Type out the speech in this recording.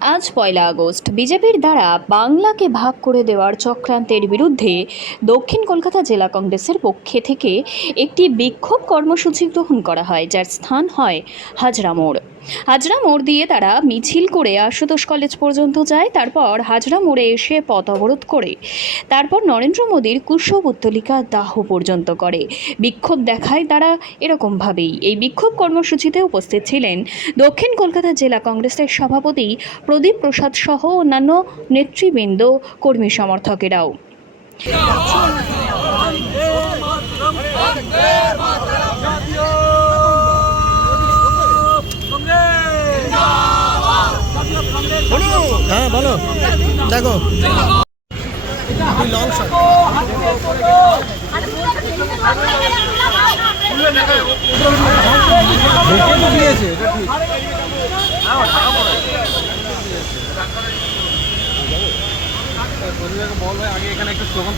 আজ পয়লা আগস্ট। বিজেপির দ্বারা বাংলাকে ভাগ করে দেওয়ার চক্রান্তের বিরুদ্ধে দক্ষিণ কলকাতা জেলা কংগ্রেসের পক্ষে থেকে একটি বিক্ষোভ কর্মসূচি গ্রহণ করা হয়, যার স্থান হয় হাজরা মোড়। হাজরা মোড় দিয়ে তারা মিছিল করে আশুতোষ কলেজ পর্যন্ত যায়, তারপর হাজরা মোড়ে এসে পথ অবরোধ করে। তারপর নরেন্দ্র মোদীর কুশব উত্তলিকা দাহ পর্যন্ত করে। বিক্ষোভ দেখায় তারা এরকমভাবেই। এই বিক্ষোভ কর্মসূচিতে উপস্থিত ছিলেন দক্ষিণ কলকাতা জেলা কংগ্রেসের সভাপতি প্রদীপ প্রসাদ সহ অন্যান্য নেতৃবৃন্দ কর্মী সমর্থকেরাও। দেখো লং শট দিয়েছে বল ভাই আগে এখানে একটু স্লোগান